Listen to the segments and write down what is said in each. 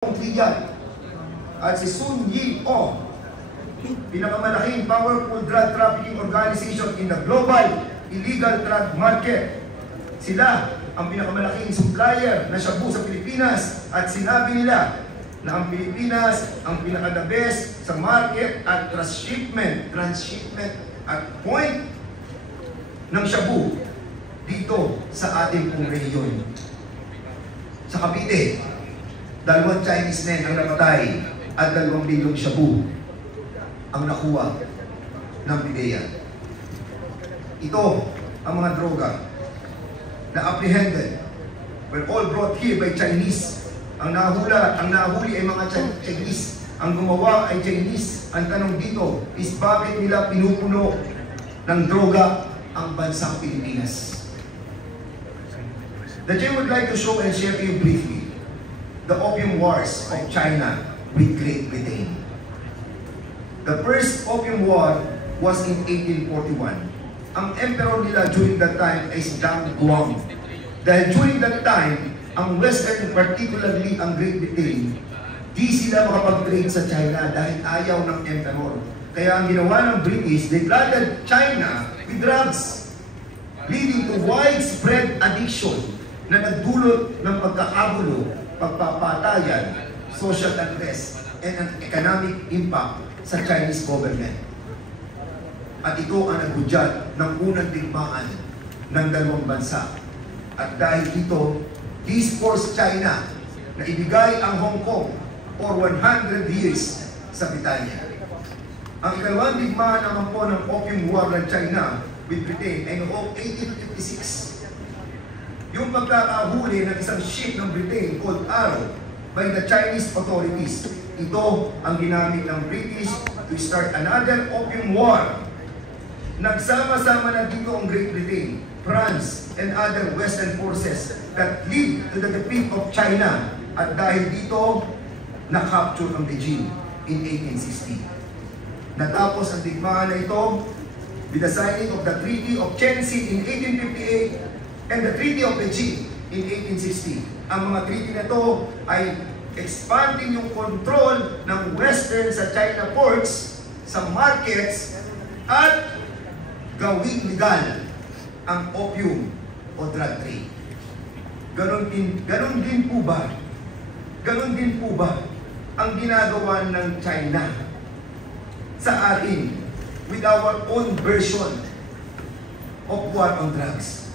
Ligan at si Sun Yee-oh, pinakamalaking powerful drug trafficking organization in the global illegal drug market. Sila ang pinakamalaking supplier na shabu sa Pilipinas at sinabi nila na ang Pilipinas ang pinaka-the best sa market at transshipment at point ng shabu dito sa ating pong rehiyon. Sa Cavite, 2 Chinese men ang napatay at 2 bilyong shabu ang nakuha ng PIDEA. Ito ang mga droga na apprehended were all brought here by Chinese. Ang nahuli ay mga Chinese. Ang gumawa ay Chinese. Ang tanong dito is bakit nila pinupuno ng droga ang bansang Pilipinas? The Jay would like to show and share to you briefly the Opium Wars of China with Great Britain. The first Opium War was in 1841. Ang emperor nila during that time is Zhang Guang. Dahil during that time, ang Western, particularly ang Great Britain, di sila makapag-trade sa China dahil ayaw ng emperor. Kaya ang ginawa ng British, they flooded China with drugs, leading to widespread addiction na nagdulot ng pagkakagulo, pagpapatayan, social unrest, and an economic impact sa Chinese government. At ito ang naghudyat ng unang digmaan ng dalawang bansa. At dahil dito, this forced China na ibigay ang Hong Kong for 100 years sa Britanya. Ang ikalawang digmaan naman po ng Opium War ng China with Britain ay noong 1856. Yung pagkakahuli ng isang ship ng Britain called Arrow by the Chinese authorities. Ito ang ginamit ng British to start another Opium War. Nagsama-sama na dito ang Great Britain, France, and other Western forces that lead to the defeat of China. At dahil dito, na-capture ang Beijing in 1860. Natapos ang digmaan na ito with the signing of the Treaty of Tianjin in 1858 and the Treaty of Beijing in 1860. Ang mga treaty na ito ay expanding yung control ng Western sa China ports, sa markets, at gawing legal ang opium o drug trade. Ganon din po ba ang ginagawa ng China sa atin with our own version of war on drugs?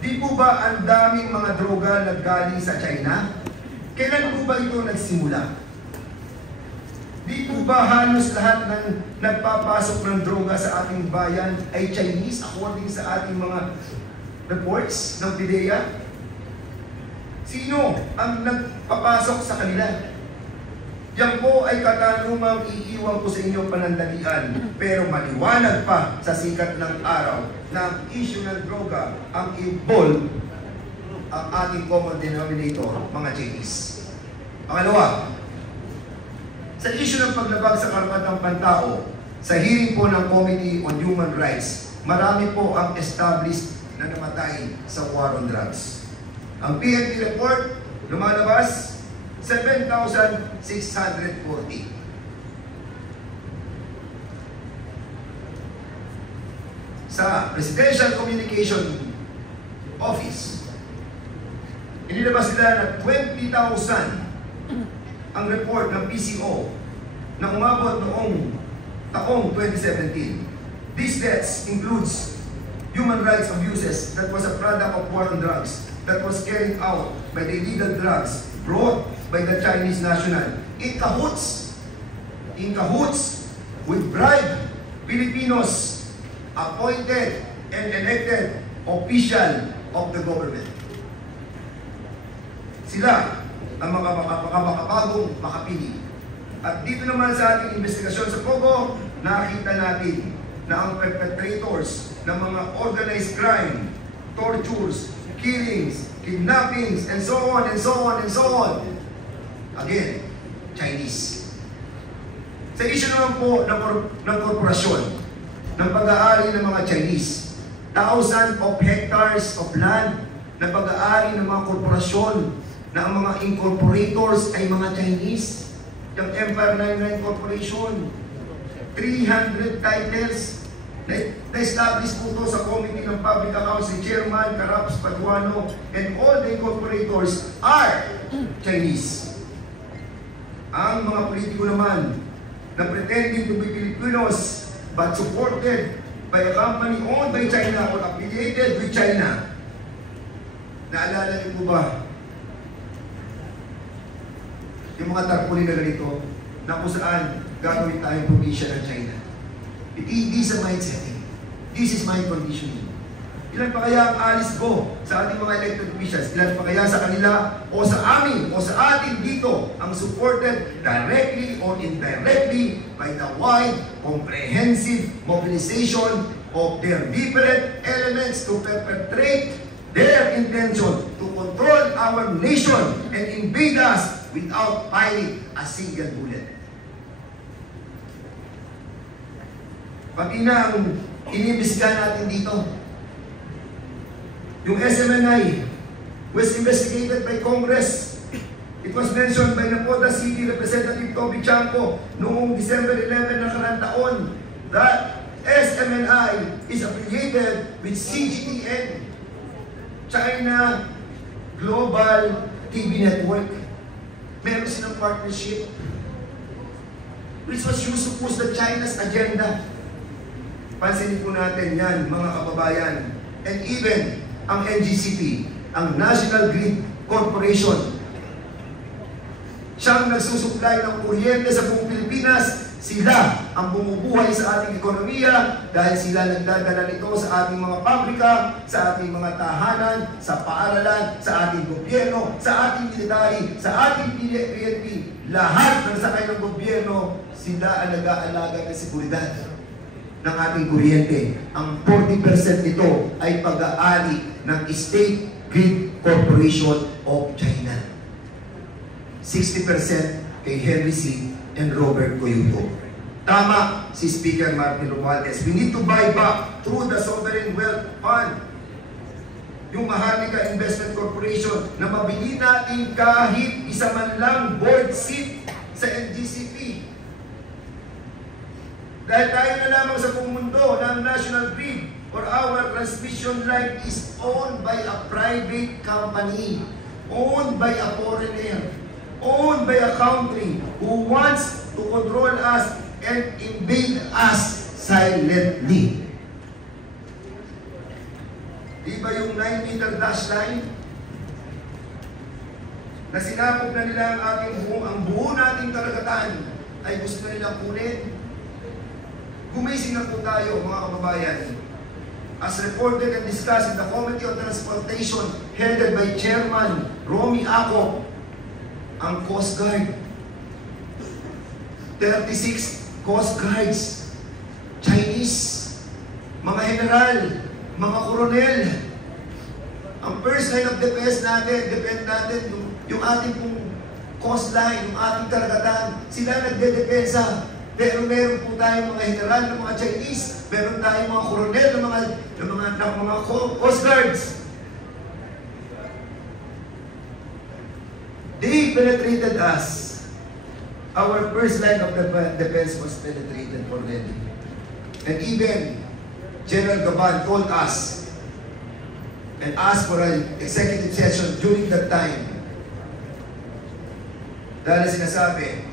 Di po ba ang daming mga droga na galing sa China? Kailan po ba ito nagsimula? Di po ba halos lahat ng nagpapasok ng droga sa ating bayan ay Chinese according sa ating mga reports ng PIDEA? Sino ang nagpapasok sa kanila? Yan po ay katanungang iiwan ko sa inyong panandalian, pero maliwanag pa sa sikat ng araw na ang issue ng droga ang involve ang ating common denominator, mga Chinese. Pangalawa, sa issue ng paglabag sa karapatang pantao, sa hearing po ng Committee on Human Rights, marami po ang established na namatay sa war on drugs. Ang PNP report, lumalabas, 7,640. Sa Presidential Communication Office, inilabas nila na 20,000 ang report ng PCO na umabot noong taong 2017. These deaths includes human rights abuses that was a product of war on drugs that was carried out by the illegal drugs brought by the Chinese national in cahoots with bribed Filipinos appointed and elected official of the government. Sila ang mga makabagong makapili. At dito naman sa ating investigasyon sa Pogo, nakita natin na ang perpetrators ng mga organized crime, tortures, killings, kidnappings, and so on, and so on, and so on. Again, Chinese. Sa issue naman po ng korporasyon, ng pag-aari ng mga Chinese, thousands of hectares of land na pag-aari ng mga korporasyon na ang mga incorporators ay mga Chinese. Yung Empire 99 Corporation, 300 titles, na-establish po ito sa Committee ng Public Accounts, si Chairman Caraps Paduano, and all the incorporators are Chinese. Ang mga politiko naman na pretending to be Filipinos but supported by a company owned by China or affiliated with China. Naalala niyo po ba yung mga tarpaulin na ganito na kung saan gagawin tayong probinsya ng China? This is my setting. This is my conditioning. Ilan pa kaya ang alis ko sa ating mga elected officials? Ilan pa kaya sa kanila o sa amin o sa atin dito ang supported directly or indirectly by the wide, comprehensive mobilization of their different elements to perpetrate their intention to control our nation and invade us without firing a single bullet. Pati na ang inimbestigahan natin dito, yung SMNI was investigated by Congress. It was mentioned by Napoda City Representative Toby Chanco noong December 11 na karang taon that SMNI is affiliated with CGTN, China Global TV Network. Meron silang partnership which was used to push the China's agenda. Pansinin po natin yan, mga kababayan. And even ang NGCP, ang National Grid Corporation, siyang nagsusupply ng kuryente sa buong Pilipinas. Sila ang bumubuhay sa ating ekonomiya dahil sila nagdadala nito sa ating mga pabrika, sa ating mga tahanan, sa paaralan, sa ating gobyerno, sa ating military, sa ating PNP. Lahat ng sakay ng gobyerno, sila ang nag-aalaga ng seguridad ng ating kuryente. Ang 40% nito ay pag-aari ng State Grid Corporation of China. 60% kay Henry C. and Robert Coyuto. Tama si Speaker Martin Romualdez. We need to buy back through the Sovereign Wealth Fund yung Maharlika Investment Corporation na mabili natin kahit isa man lang board seat sa NGCP. Dahil tayo na lamang sa buong mundo ng National Grid or our transmission line is owned by a private company, owned by a foreigner, owned by a country who wants to control us and invade us silently. Di ba yung 9-meter dash line na sinakop na nila ang buo nating karagatan ay gusto na nilang kunin? Gumising na po tayo, mga kababayan. As reported and discussed in the Committee on Transportation headed by Chairman Romy Acop, ang Coast Guard, 36 Coast Guards, Chinese, mga general, mga koronel. Ang first line of defense natin, defend natin yung ating pong coastline, yung ating karagatan. Sila nagdedepensa. Pero meron po tayong mga general ng mga Chinese, meron tayong mga koronel ng mga Coast Guards. They penetrated us. Our first line of defense was penetrated already. And even General Gaban told us and asked for an executive session during that time. Dahil sinasabi,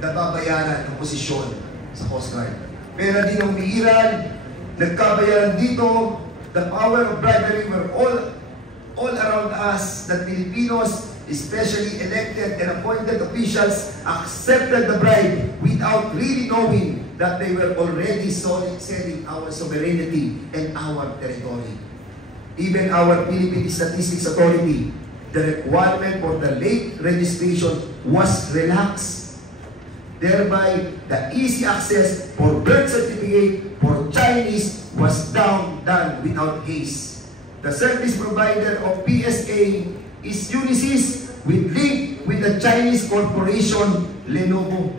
nababayaran ng posisyon sa Coast Guard. Pero di na umiiral, nagkabayaran dito, the power of bribery were all around us, that Filipinos, especially elected and appointed officials, accepted the bribe without really knowing that they were already selling our sovereignty and our territory. Even our Philippine Statistics Authority, the requirement for the late registration was relaxed. Thereby, the easy access for birth certificate for Chinese was done without haste. The service provider of PSA is Unisys with link with the Chinese corporation Lenovo.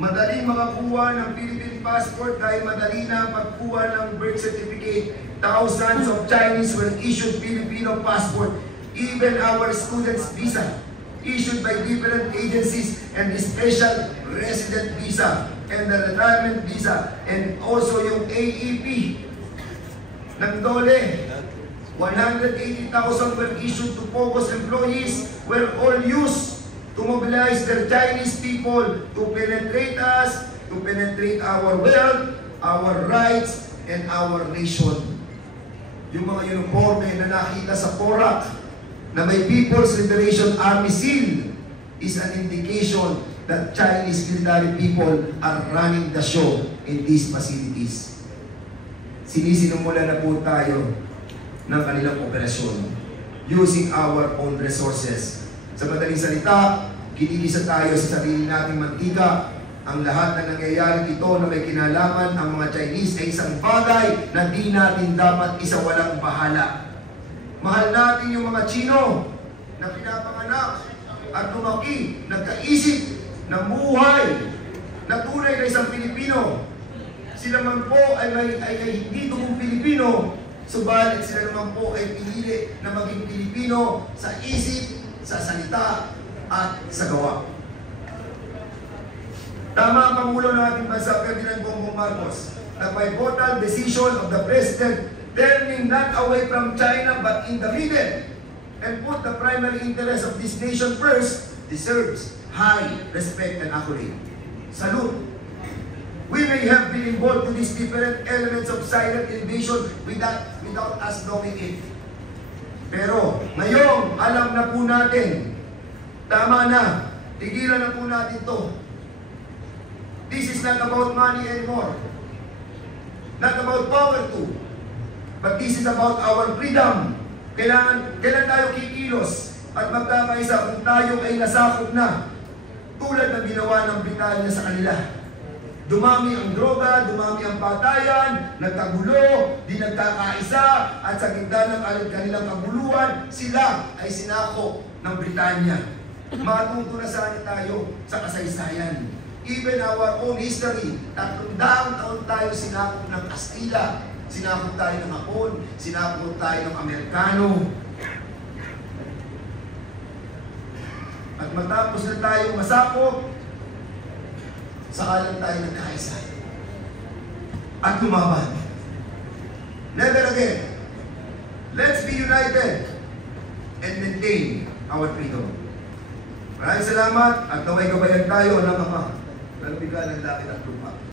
Madaling makakuha ng Philippine passport dahil madali na pagkuha ng birth certificate. Thousands of Chinese were issued Filipino passport even our students' visa, issued by different agencies, and the special resident visa, and the retirement visa, and also yung AEP ng DOLE. 180,000 were issued to POGO's employees, were all used to mobilize their Chinese people to penetrate us, to penetrate our wealth, our rights, and our nation. Yung mga uniforme na nakita sa Porac na may People's Liberation Army seal is an indication that Chinese military people are running the show in these facilities. Sinisinumula na po tayo ng kanilang operasyon using our own resources. Sa madaling salita, kinikisa tayo sa sarili nating mantika. Ang lahat na nangyayari ito na may kinalaman ang mga Chinese ay isang bagay na di natin dapat isawalang bahala. Mahal natin yung mga Chino na pinapanganak at lumaki, nagkaisip, namuhay, na tunay na isang Pilipino. Sila man po ay hindi dumong Pilipino, subalit sila naman po ay pinili na maging Pilipino sa isip, sa salita, at sa gawa. Tama ang Pangulo ng ating bansa, Ferdinand Bongbong Marcos, na pivotal decision of the President turning not away from China but in the middle and put the primary interest of this nation first deserves high respect and accolade. Salute! We may have been involved to these different elements of silent invasion without us knowing it. Pero ngayon, alam na po natin, tama na, tigilan na po natin to. This is not about money anymore. Not about power too. But this is about our freedom. Kailan tayo kikilos at magkakaisa kung tayo ay nasakop na tulad ng ginawa ng Britanya sa kanila. Dumami ang droga, dumami ang patayan, nagkagulo, di nagkakaisa, at sa gitna ng kanilang kaguluhan, sila ay sinakop ng Britanya. Matutunasan tayo sa kasaysayan. Even our own history, 300 taon tayo sinakop ng Kastila, sinakop tayo ng Hapon, sinakop tayo ng Amerikano. At matapos na tayo masakop, sakalang tayo nagkaisa at lumaban. Never again. Let's be united and maintain our freedom. Maraming salamat at naway gabayan tayo ng Ama. Nalubigyan ng langit at lupa.